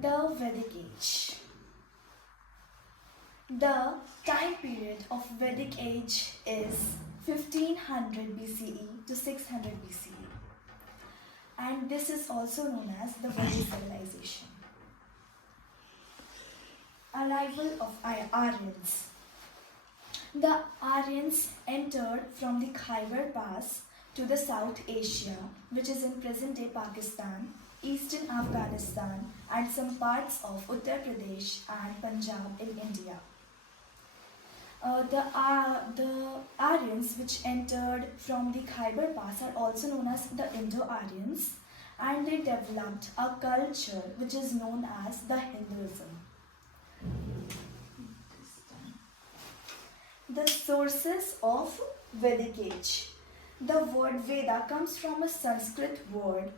The Vedic Age. The time period of Vedic Age is 1500 BCE to 600 BCE, and this is also known as the Vedic civilization. Arrival of Aryans. The Aryans entered from the Khyber Pass to the South Asia, which is in present-day Pakistan, eastern Afghanistan, and some parts of Uttar Pradesh and Punjab in India. The Aryans which entered from the Khyber Pass are also known as the Indo-Aryans, and they developed a culture which is known as the Hinduism. The sources of Vedic Age. The word Veda comes from a Sanskrit word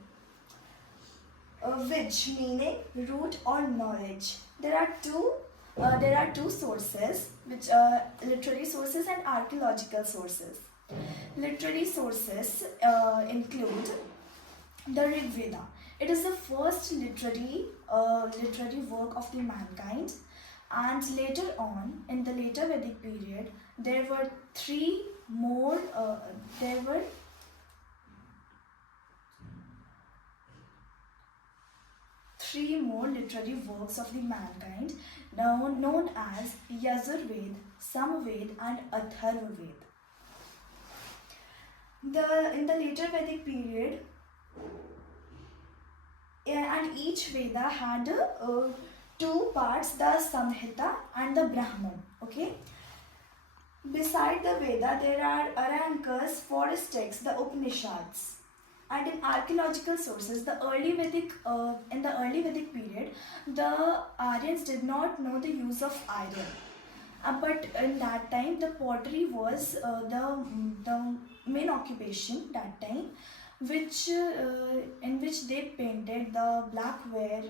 which meaning root or knowledge. There are two sources, which literary sources and archaeological sources. Literary sources include the Rig Veda. It is the first literary work of the mankind, and later on, in the later Vedic period, there were three more literary works of the mankind known as Yajurved, Samaved, and Atharvaved. In the later Vedic period, and each Veda had two parts, the Samhita and the Brahman. Okay. Beside the Veda, there are Arankas, forest texts, the Upanishads. And in archaeological sources, in the early Vedic period, the Aryans did not know the use of iron. But in that time, the pottery was the main occupation that time, in which they painted the black and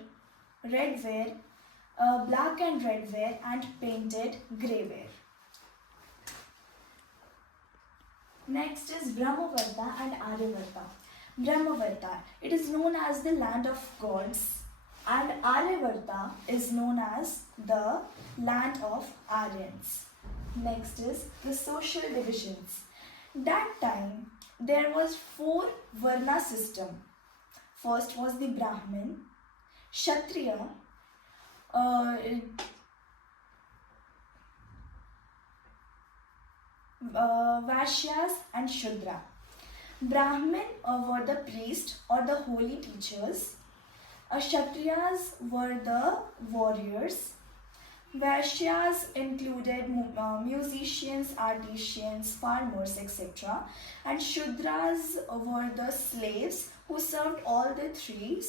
red ware, and painted grey ware. Next is Brahmavarta and Aryavarta. Brahmavarta, it is known as the land of gods, and Aryavarta is known as the land of Aryans. Next is the social divisions. That time there was 4 Varna system. First was the Brahmin, Kshatriya, Vaishyas, and Shudra. Brahmin were the priests or the holy teachers. Kshatriyas were the warriors. Vaishyas included musicians, artisans, farmers, etc. And Shudras were the slaves who served all the three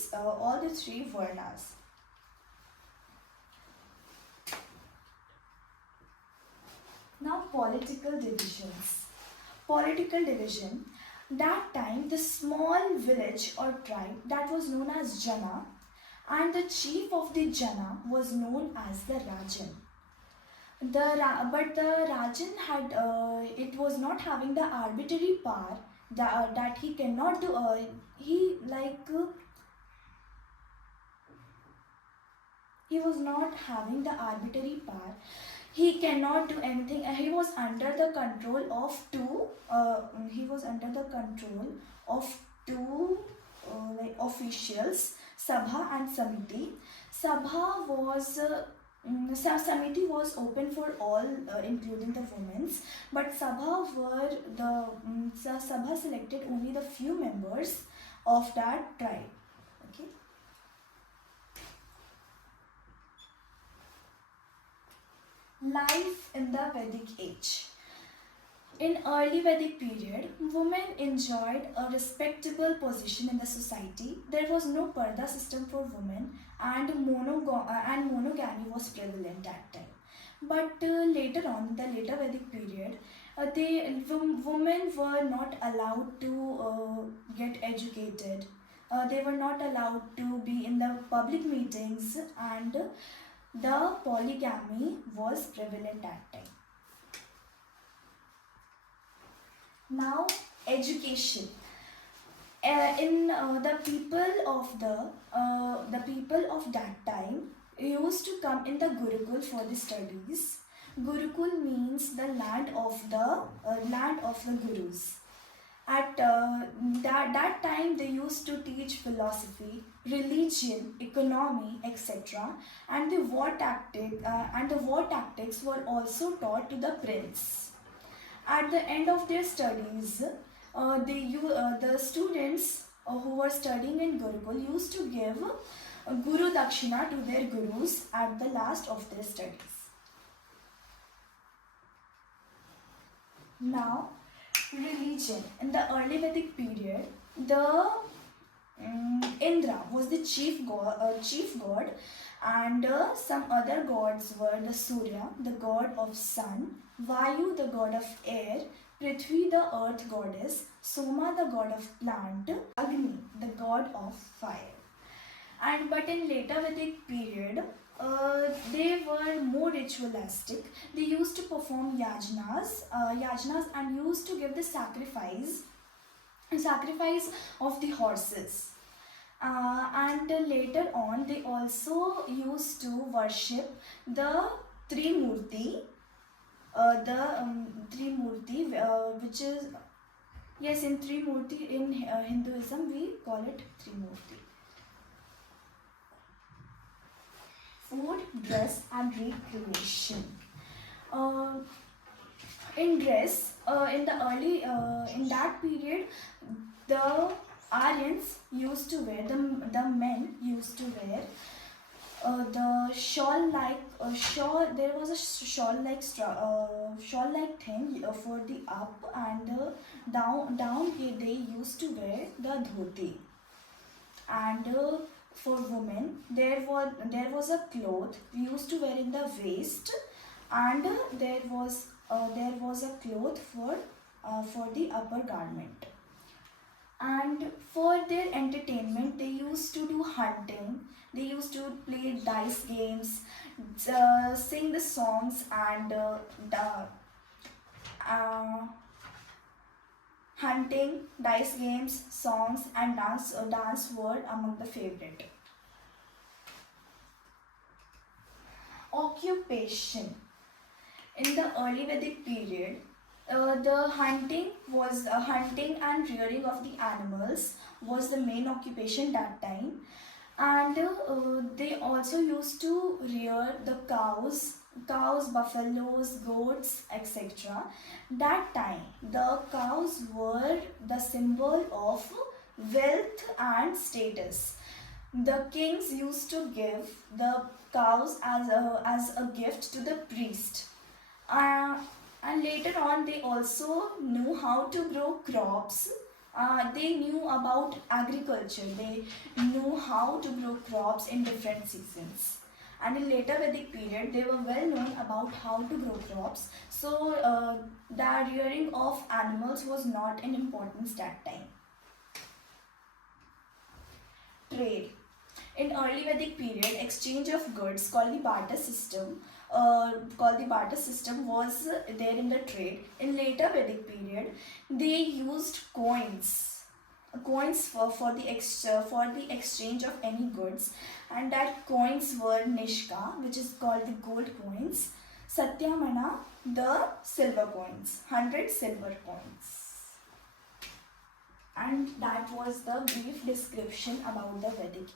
Varnas. Now political divisions. Political division. That time the small village or tribe that was known as Jana, and the chief of the Jana was known as the Rajan. But the Rajan had it was not having the arbitrary power that he cannot do. He was not having the arbitrary power. He cannot do anything. He was under the control of two. Officials, Sabha and Samiti. Samiti was open for all, including the women, but Sabha selected only the few members of that tribe. Okay. Life in the Vedic Age. In early Vedic period, women enjoyed a respectable position in the society. There was no parda system for women, and monogamy was prevalent that time. But later on, in the later Vedic period, women were not allowed to get educated. They were not allowed to be in the public meetings, and the polygamy was prevalent that time. Now, education. The people of that time used to come in the Gurukul for the studies. Gurukul means the land of the gurus. At that time, they used to teach philosophy, religion, economy, etc. And the war tactics were also taught to the prince. At the end of their studies, the students who were studying in Gurukul used to give Guru Dakshina to their gurus at the last of their studies. Now, religion. In the early Vedic period, the Indra was the chief god, and some other gods were the Surya, the god of sun, Vayu, the god of air, Prithvi, the earth goddess, Soma, the god of plant, Agni, the god of fire. But in later Vedic period, they were more ritualistic. They used to perform yajnas, and used to give the sacrifice of the horses. And later on, they also used to worship the Trimurti, which is, yes, in Trimurti in Hinduism we call it Trimurti. Food, dress, and recreation. In dress, in that period, the Aryans used to wear, the men used to wear the shawl. There was a shawl-like thing for the up, and down here they used to wear the dhoti. And for women, there was a cloth we used to wear in the waist, and there was a cloth for the upper garment. And for their entertainment, they used to do hunting. They used to play dice games, sing the songs, and hunting, dice games, songs, and dance were among the favorite. Occupation. In the early Vedic period, the hunting and rearing of the animals was the main occupation that time, and they also used to rear the cows, buffaloes, goats, etc. That time, the cows were the symbol of wealth and status. The kings used to give the cows as a gift to the priest. And later on, they also knew how to grow crops. They knew about agriculture. They knew how to grow crops in different seasons. And in later Vedic period, they were well known about how to grow crops. So the rearing of animals was not an importance that time. Trade. In early Vedic period, exchange of goods called the barter system was there in the trade. In later Vedic period, they used coins for the exchange of any goods, and that coins were Nishka, which is called the gold coins, Satyamana, the silver coins, 100 silver coins. And that was the brief description about the Vedic